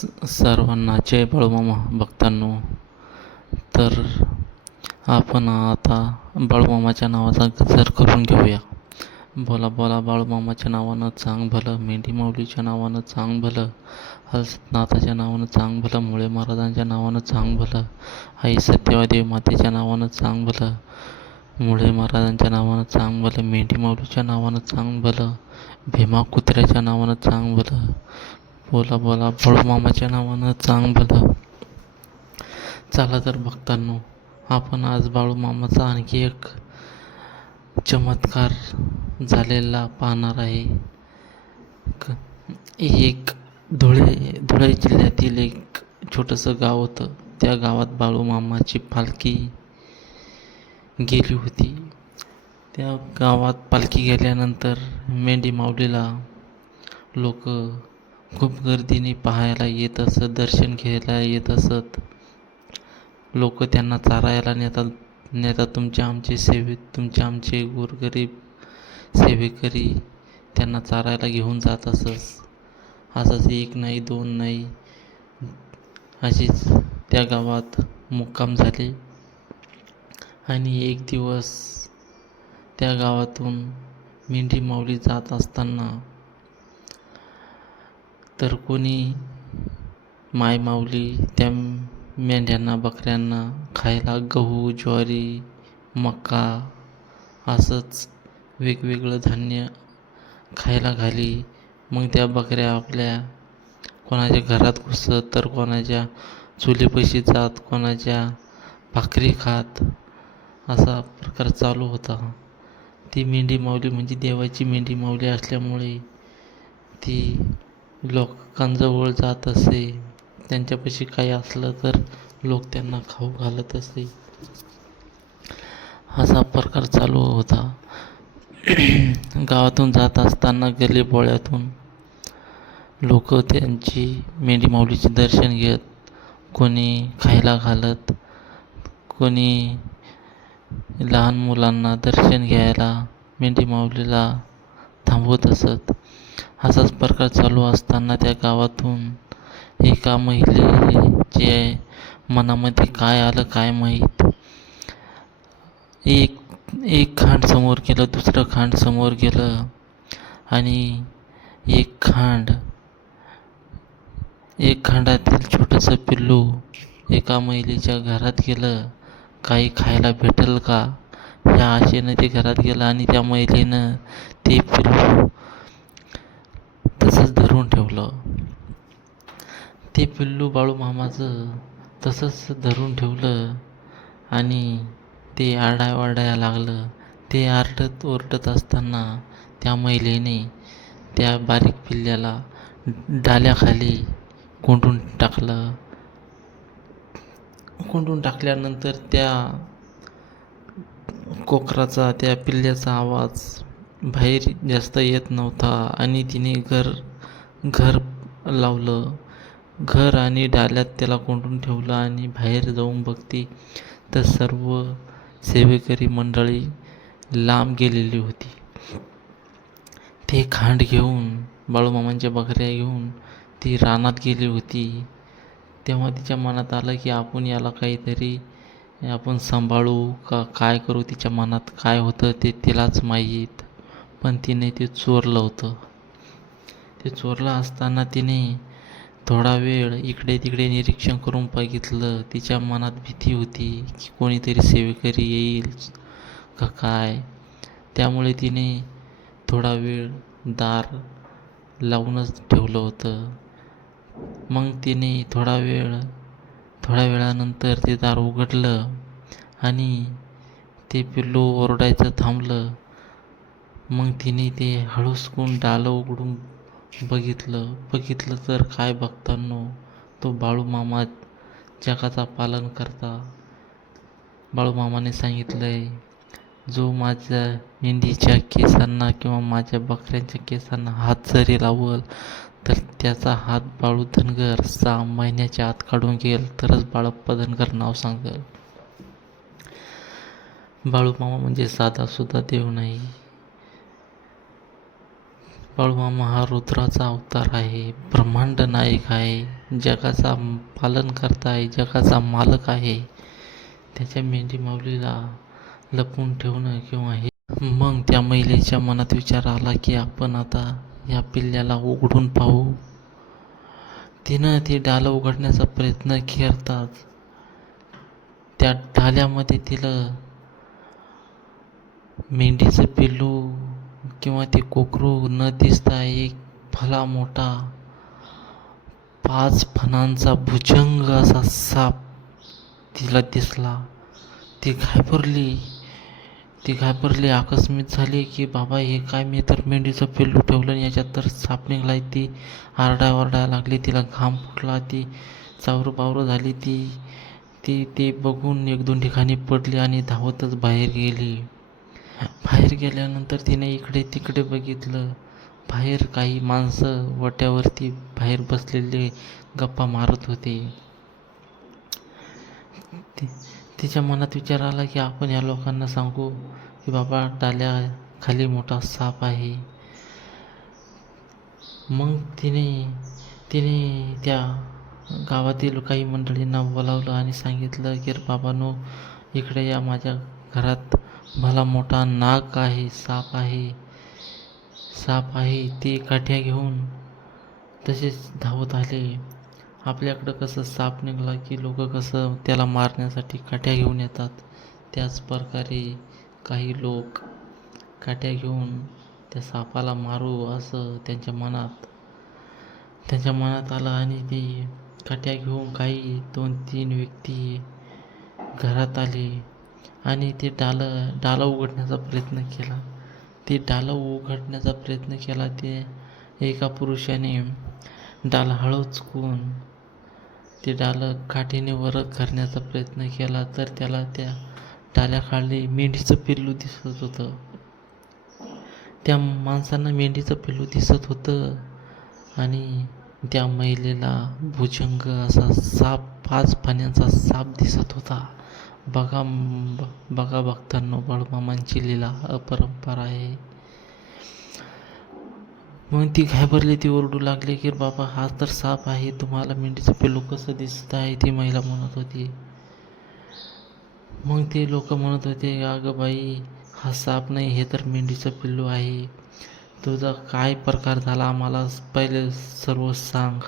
सर्वांना जय बाळूमामा भक्तांनो. तर आपण आता बाळूमामाच्या नावाचा गजर करून घेऊया. बोला बोला बाळूमामाच्या नावानं चांग भलं, मेंढी माऊलीच्या नावानं चांग भलं, हलनाथाच्या नावानं चांग भलं, मुळे महाराजांच्या नावानं चांग भलं, आई सत्यवादेवी मातेच्या नावानं चांग भलं, मुळे महाराजांच्या नावानं चांग भलं, मेंढी माऊलीच्या नावानं चांग भलं, भीमा कुत्र्याच्या नावानं चांग भलं, बोला बोला बाळूमामाच्या नावानं चांग भलं. चला तर भक्तांनो, आपण आज बाळूमामाचा आणखी एक चमत्कार झालेला पाहणार आहे. एक धुळे जिल्ह्यातील एक छोटंसं गाव होतं. त्या गावात बाळूमामाची पालखी गेली होती. त्या गावात पालखी गेल्यानंतर मेंढी माऊलीला लोक खूप गर्दीने पाहायला येत असत, दर्शन घ्यायला येत असत. लोक त्यांना चारायला नेतात तुमचे आमचे गोरगरीब सेवेकरी त्यांना चारायला घेऊन जात असंच एक नाही दोन नाही, अशीच त्या गावात मुक्काम झाले. आणि एक दिवस त्या गावातून मेंढी माऊली जात असताना तर कोणी मायमाऊली त्या मेंढ्यांना बकऱ्यांना खायला गहू, ज्वारी, मका असंच वेगवेगळं धान्य खायला घाली. मग त्या बकऱ्या आपल्या कोणाच्या घरात घुसत तर कोणाच्या चुलीपाशी जात, कोणाच्या भाकरी खात, असा प्रकार चालू होता. ती मेंढी माऊली म्हणजे देवाची मेंढी माऊली असल्यामुळे ती लोकांजवळ जात असे. त्यांच्यापाशी काही असलं तर लोक त्यांना खाऊ घालत असे. असा प्रकार चालू होता. गावातून जात असताना गल्लीबोळ्यातून लोक त्यांची मेंढी माऊलीचे दर्शन घेत, कोणी खायला घालत, कोणी लहान मुलांना दर्शन घ्यायला मेंढी माऊलीला थांबवत असत. असाच प्रकार चालू असताना त्या गावातून एका महिलेचे मनामध्ये काय आलं काय माहीत, एक खांड समोर गेलं, दुसरं खांड समोर गेलं आणि एक खांडातील छोटंसं पिल्लू एका महिलेच्या घरात गेलं. काही खायला भेटेल का ह्या आशेनं ते घरात गेलं आणि त्या महिलेनं ते पिल्लू तसंच धरून ठेवलं. ते पिल्लू बाळूमामाचं तसंच धरून ठेवलं आणि ते आरडाया लागलं. ते आरडत ओरडत असताना त्या महिलेने त्या बारीक पिल्ल्याला डाल्याखाली कोंडून टाकलं. कोंडून टाकल्यानंतर त्या कोकराचा, त्या पिल्ल्याचा आवाज बाहेर जास्त येत नव्हता आणि तिने घर लावलं. घर आणि डाल्यात त्याला कोंडून ठेवलं आणि बाहेर जाऊन बघते तर सर्व सेवेकरी मंडळी लांब गेलेली होती. ते खांड घेऊन, बाळूमामांच्या बकऱ्या घेऊन ती रानात गेली होती. तेव्हा तिच्या मनात आलं की आपण याला काहीतरी आपण सांभाळू का काय करू. तिच्या मनात काय होतं ते तिलाच माहीत. पण तिने ते चोरलं होतं. ते चोरलं असताना तिने थोडा वेळ इकडे तिकडे निरीक्षण करून बघितलं. तिच्या मनात भीती होती की कोणीतरी सेवेकरी येईल का काय. त्यामुळे तिने थोडा वेळ दार लावूनच ठेवलं होतं. मग तिने थोड्या वेळानंतर ते दार उघडलं आणि ते पिल्लू ओरडायचं थांबलं. मग तिने ते हळूसकून डालं उघडून बघितलं तर काय बघतांनो, तो बाळूमामा जगाचा पालन करता. बाळूमामाने सांगितलंय, जो माझ्या मेंढीच्या केसांना किंवा माझ्या बकऱ्यांच्या केसांना हात जरी लावल तर त्याचा हात बाळू धनगर 6 महिन्याच्या आत काढून घेईल तरच बाळप्पा धनगर नाव सांगेल. बाळूमामा म्हणजे साधा सुद्धा देव नाही. बाळूमामा हा रुद्राचा अवतार आहे, ब्रह्मांड नायक आहे, जगाचा पालनकर्ता आहे, जगाचा मालक आहे. त्याच्या मेंढी माऊलीला लपवून ठेवणं किंवा हे. मग त्या महिलेच्या मनात विचार आला की आपण आता या पिल्ल्याला उघडून पाहू. तिनं ती डाल उघडण्याचा प्रयत्न करतात त्या ढाल्यामध्ये तिला मेंढीचं पिल्लू किंवा ते कोकरू न दिसता एक भला मोठा 5 फणांचा भुजंग असा साप तिला दिसला. ती घाबरली आकस्मित झाली की बाबा हे काय, मी तर मेंढीचं पिल्लू ठेवलं आणि याच्यात तर साप निघालाय. ती आरडाओरडायला लागली, तिला घाम फुटला, ती चावरबावर झाली. ते बघून 1-2 ठिकाणी पडली आणि धावतच बाहेर गेली. बाहेर गेल्यानंतर तिने इकडे तिकडे बघितलं. बाहेर काही माणसं वट्यावरती बाहेर बसलेले गप्पा मारत होते. तिच्या मनात विचार आला की आपण या लोकांना सांगू की बाबा डाल्याखाली मोठा साप आहे. मग तिने त्या गावातील काही मंडळींना बोलावलं आणि सांगितलं की बाबांनो, इकडे या, माझ्या घरात भला मोठा नाग आहे, साप आहे. ते काठ्या घेऊन तसेच धावत आले. आपल्याकडं कसं साप निघाला की लोक कसं त्याला मारण्यासाठी काठ्या घेऊन येतात, त्याच प्रकारे काही लोक काठ्या घेऊन त्या सापाला मारू असं त्यांच्या मनात आलं आणि ते काठ्या घेऊन काही 2-3 व्यक्ती घरात आले आणि ते डाला उघडण्याचा प्रयत्न केला. ते एका पुरुषाने डाल हळूचकून ते काठीने वर करण्याचा प्रयत्न केला, तर त्याला त्या डाल्याखाली मेंढीचं पिल्लू दिसत होतं. त्या माणसांना मेंढीचं पिल्लू दिसत होतं आणि त्या महिलेला भुजंग असा साप, 5 फण्यांचा साप दिसत होता. बघा भक्तांनो, बाळूमामांची लीला अपरंपार आहे. मग ती घाबरली, ती ओरडू लागली की बाबा हा तर साप आहे, तुम्हाला मेंढीचं पिल्लू कसं दिसत आहे, ती महिला म्हणत होती. मग ते लोक म्हणत होते, अगं बाई, हा साप नाही, हे तर मेंढीचं पिल्लू आहे. तुझा काय प्रकार झाला आम्हाला पहिले सर्व सांग.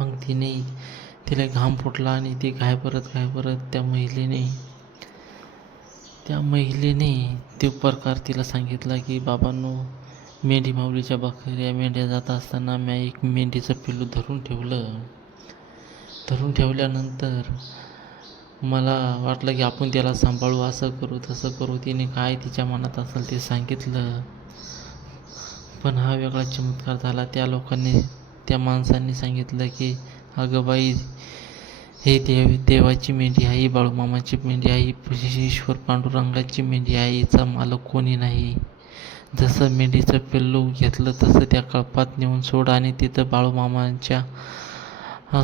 मग तिला घाम फुटला आणि ती घाबरत त्या महिलेने तो प्रकार तिला सांगितला की बाबांनो, मेंढी माऊलीच्या बकऱ्या मेंढ्या जात असताना मी एक मेंढीचं पिल्लू धरून ठेवल्यानंतर मला वाटलं की आपण त्याला सांभाळू, असं करू तसं करू. तिने काय तिच्या मनात असेल ते सांगितलं. पण हा वेगळा चमत्कार झाला. त्या माणसांनी सांगितलं की अगं बाई, हे देवाची मेंढी आहे, बाळूमामाची मेंढी आहे, ईश्वर पांडुरंगाची मेंढी आहे, हिचा मालक कोणी नाही. जसं मेंढीचं पिल्लू घेतलं तसं त्या कळपात नेऊन सोड आणि तिथं बाळूमामांच्या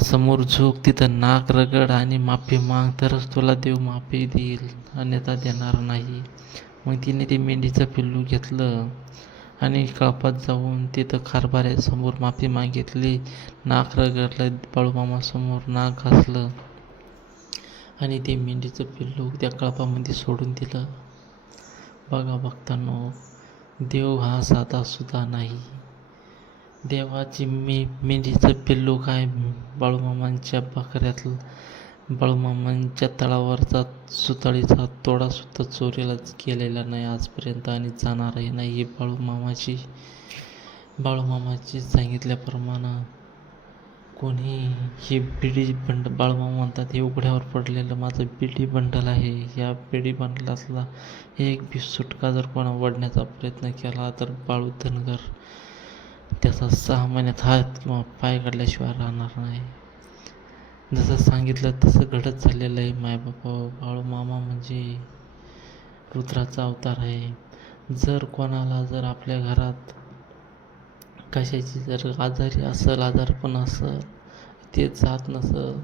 समोर झोक, तिथं नाक रगड आणि माफी माग, तरच तुला देव माफी देईल, अन्यथा देणार नाही. मग तिने ते मेंढीचं पिल्लू घेतलं आणि कळपात जाऊन तिथं कारभाऱ्यासमोर माफी मागितली, नाक रगडलं, बाळूमामासमोर नाक घासलं आणि ते मेंढीचं पिल्लू त्या कळपामध्ये सोडून दिलं. बघा भक्तांनो, देव हा साधा सुद्धा नाही. देवाची मेंढीचं पिल्लू काय, बाळूमामांच्या बकऱ्यातलं, बाळूमामांच्या तळावरचा सुतळीचा तोडासुद्धा चोरीलाच गेलेला नाही आजपर्यंत आणि जाणारही नाही. ही बाळूमामाची सांगितल्याप्रमाणे कोणी हे बिडी बंडल, बाळूमामा म्हणतात हे उघड्यावर पडलेलं माझं बिडी बंडल आहे. या बिडी बंडलातला एक बी सुटका जर कोणा वडण्याचा प्रयत्न केला तर बाळू धनगर त्याचा 6 महिन्यात हात किंवा पाय काढल्याशिवाय राहणार नाही. जसं सांगितलं तसं घडत चाललेलं आहे. मायबापा, बाळूमामा म्हणजे रुद्राचा अवतार आहे. जर कोणाला आपल्या घरात कशाची जर आजारपण असेल, ते जात नसेल,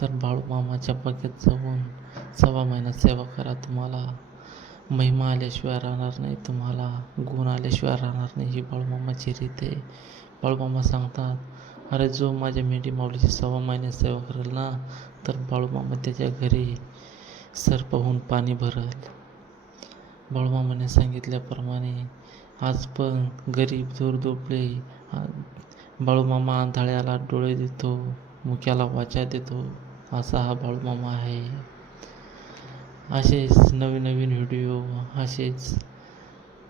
तर बाळूमामाच्या बागेत जाऊन 1.25 महिना सेवा करा. तुम्हाला महिमा आल्याशिवाय राहणार नाही, तुम्हाला गुण आल्याशिवाय राहणार नाही, ही बाळूमामाची रीत आहे. बाळूमामा सांगतात, अरे जो माझ्या मेंढी माऊलीची 6 महिन्यात सेवा करेल ना, तर बाळूमामा त्याच्या घरी सर्प होऊन पाणी भरल. बाळूमामाने सांगितल्याप्रमाणे आज पण गरीब दुबळे बाळूमामा आंधळ्याला डोळे देतो, मुक्याला वाचा देतो, असा हा बाळूमामा आहे. असेच नवीन नवीन व्हिडिओ असेच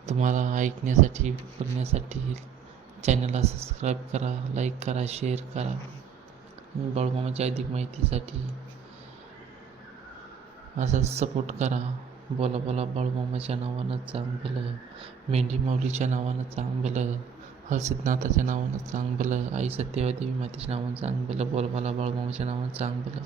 तुम्हाला ऐकण्यासाठी बघण्यासाठी चॅनलला सबस्क्राईब करा, लाईक करा, शेअर करा. बाळूमामाची अधिक माहितीसाठी असाच सपोर्ट करा. बोला बोला बाळूमामाच्या नावानं चांगलं, मेंढी माऊलीच्या नावानं चांगलं, हलसिद्धनाथाच्या नावानं चांगलं, आई सत्यवती मातेच्या नावानं चांगलं, बोला बोला बाळूमामाच्या नावानं चांगलं.